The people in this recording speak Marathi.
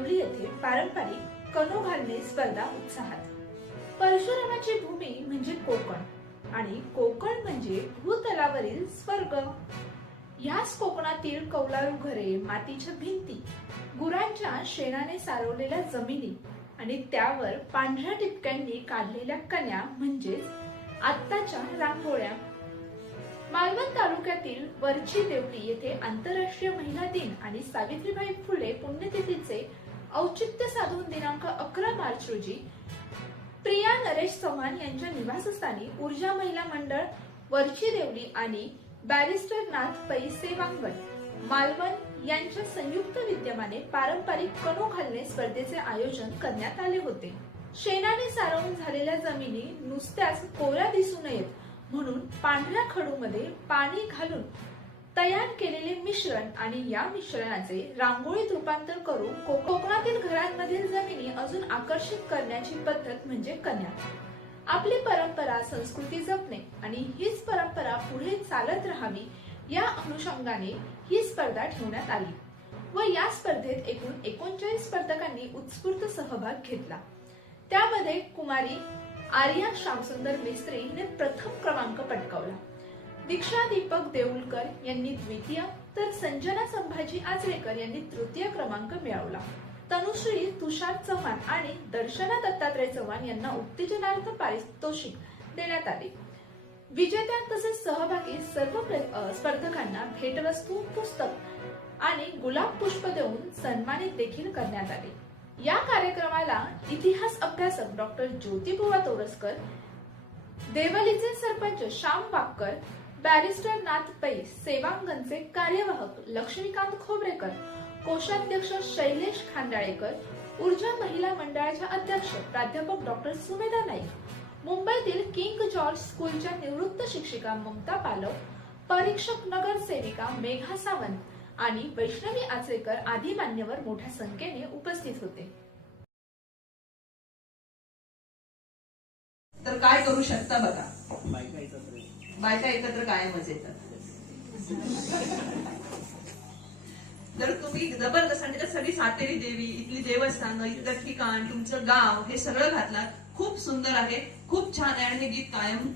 देवळी येथे पारंपरिक कनो घालणे स्पर्धा उत्साहात। परशुरामाची भूमी म्हणजे कोकण आणि कोकण म्हणजे भूतलावरील स्वर्ग। याच कोकणातील कौलारू घरे, मातीच्या भिंती, गुरांच्या शेणाने सारवलेल्या जमिनी आणि त्यावर पांढऱ्या टिपक्यांनी काढलेल्या कन्या म्हणजेच आत्ताच्या रांगोळ्या। मालवण तालुक्यातील वरची देवळी येथे आंतरराष्ट्रीय महिला दिन आणि सावित्रीबाई फुले पुण्यतिथीचे औचित्य साधून दिनांक 11 मार्च रोजी प्रिया नरेश चव्हाण यांच्या निवासस्थानी ऊर्जा महिला मंडळ वरची देवळी आणि बॅरिस्टर नाथ पै सेवांगण मालवण यांच्या संयुक्त विद्यमाने पारंपरिक कनो घालणे स्पर्धेचे आयोजन करण्यात आले होते। शेणाने सारवून झालेल्या जमिनी नुसत्याच कोऱ्या दिसू नयेत म्हणून पांढऱ्या खडूमध्ये पाणी घालून तयार केलेले मिश्रण आणि या मिश्रणाचे रांगोळीत रूपांतर करून कोकणातील घरांमधील जमिनी अजून आकर्षित करण्याची पद्धत म्हणजे कन्या। आपली परंपरा संस्कृती जपणे आणि हीच परंपरा पुढे चालत राहावी या अनुषंगाने ही स्पर्धा ठेवण्यात आली व या स्पर्धेत एकूण 39 स्पर्धकांनी उत्स्फूर्त सहभाग घेतला। त्यामध्ये कुमारी आर्या श्यामसुंदर मिस्त्री हिने प्रथम क्रमांक पटकावला, दीक्षा दीपक देऊळकर यांनी द्वितीय तर संजना संभाजी आचरेकर यांनी तृतीय क्रमांक मिळवला। तनुश्री तुषार चव्हाण आणि दर्शना दत्तात्रय चव्हाण यांना उत्तेजनार्थ पारितोषिक देण्यात आले। विजेत्या तसेच सहभागी सर्व स्पर्धकांना भेटवस्तू, पुस्तक आणि गुलाब पुष्प देऊन सन्मानित देखील करण्यात आले। या कार्यक्रमाला इतिहास अभ्यासक डॉक्टर ज्योतिबुवा तोरसकर, देवलीचे सरपंच श्याम वाक्कर, बॅरिस्टर नाथ पै सेवांगणचे कार्यवाहक लक्ष्मीकांत खोबरेकर, कोषाध्यक्ष शैलेश खांडाळेकर, ऊर्जा महिला मंडळाच्या अध्यक्ष प्राध्यापक डॉक्टर सुमेधा नाईक, मुंबईतील किंग जॉर्ज स्कूलच्या निवृत्त शिक्षिका ममता पालव, परीक्षक नगरसेविका मेघा सावंत आणि वैष्णवी आचरेकर आदी मान्यवर मोठ्या संख्येने उपस्थित होते। तर काय करू शकता बघा, बायका एकत्र कायमच येतात। तर तुम्ही जबरदस्त आणि सगळी सातेरी देवी, इथली देवस्थान, इथलं ठिकाण, तुमचं गाव हे सगळं घातलात। खूप सुंदर आहे, खूप छान आहे आणि हे गीत कायम